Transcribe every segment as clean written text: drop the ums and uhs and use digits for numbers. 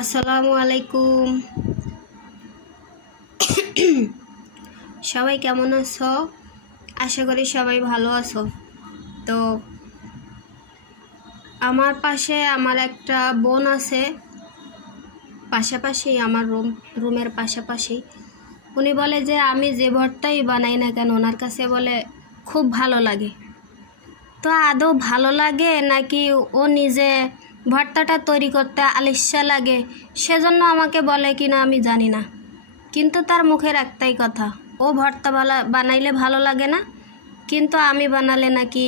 আসসালামু আলাইকুম। সবাই কেমন আছো? আশা করি সবাই ভালো আছো। তো আমার পাশে আমার একটা বোন আছে, পাশাপাশি আমার রুমের পাশাপাশি। উনি বলে যে আমি যে ভর্তাই বানাই না কেন ওনার কাছে বলে খুব ভালো লাগে। তো আদৌ ভালো লাগে নাকি ও নিজে ভর্তাটা তৈরি করতে আলিস্যা লাগে সেজন্য আমাকে বলে কিনা আমি জানি না, কিন্তু তার মুখের একটাই কথা, ও ভর্তা বানাইলে ভালো লাগে না, কিন্তু আমি বানালে নাকি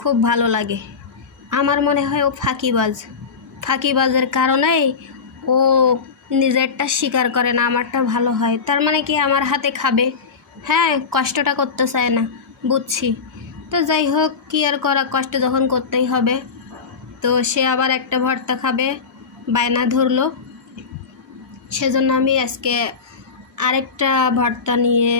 খুব ভালো লাগে। আমার মনে হয় ও ফাঁকিবাজের কারণেই ও নিজেরটা স্বীকার করে না, আমারটা ভালো হয়। তার মানে কি আমার হাতে খাবে? হ্যাঁ, কষ্টটা করতে চায় না, বুঝছি। তো যাই হোক, কি আর করা, কষ্ট যখন করতেই হবে। তো সে আবার একটা ভর্তা খাবে, বায়না ধরলো। সেজন্য আমি আজকে আরেকটা ভর্তা নিয়ে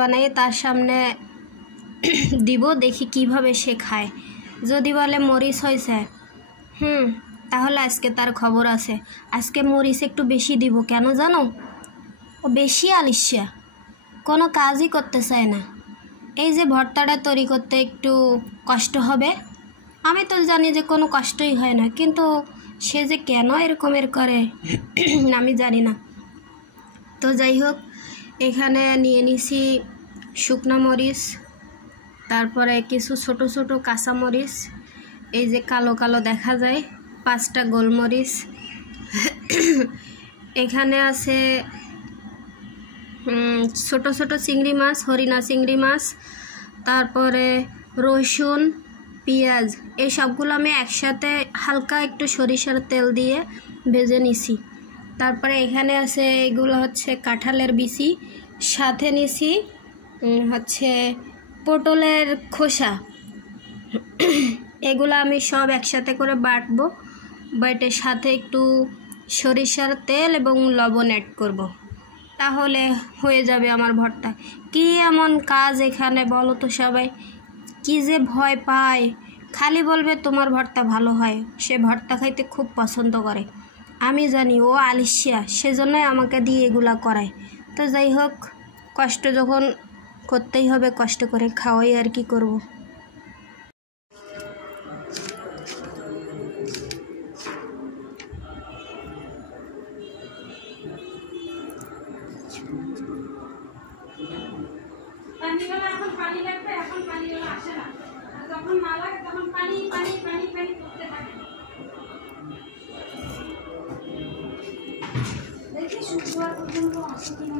বানাই তার সামনে দিব, দেখি কিভাবে সে খায়। যদি বলে মরিচ হয়েছে, তাহলে আজকে তার খবর আছে। আজকে মরিচ একটু বেশি দিব, কেন জানো? ও বেশি আলিস্যা, কোনো কাজই করতে চায় না। এই যে ভর্তাটা তৈরি করতে একটু কষ্ট হবে, আমি তো জানি যে কোনো কষ্টই হয় না, কিন্তু সে যে কেন এরকমের করে আমি জানি না। তো যাই হোক, এখানে নিয়ে নিছি শুকনো মরিচ, তারপরে কিছু ছোট ছোট কাঁচামরিচ, এই যে কালো কালো দেখা যায় 5টা গোলমরিচ, এখানে আছে ছোট ছোট চিংড়ি মাছ, হরিণা চিংড়ি মাছ, তারপরে রসুন, পেঁয়াজ, এই সবগুলো আমি একসাথে হালকা একটু সরিষার তেল দিয়ে ভেজে নিছি। তারপরে এখানে আছে এগুলো হচ্ছে কাঁঠালের বিচি, সাথে নিছি হচ্ছে পটলের খোসা। এগুলো আমি সব একসাথে করে বাটবো, বাটের সাথে একটু সরিষার তেল এবং লবণ অ্যাড করব, তাহলে হয়ে যাবে আমার ভর্তা। কি এমন কাজ এখানে বলো তো সবাই? কি যে ভয় পায়, খালি বলবে তোমার ভর্তা ভালো হয়। সে ভর্তা খাইতে খুব পছন্দ করে, আমি জানি ও আলিস্যা, সেজন্যই আমাকে দিয়ে এগুলা করায়। তো যাই হোক, কষ্ট যখন করতেই হবে, কষ্ট করে খাওয়াই, আর কি করব। এখন পানি লাগবে, এখন পানি আসে না, যখন না লাগে তখন পানি পানি পানি পানি করতে থাকে। দেখি শুক্রবার পর্যন্ত আসে কিনা।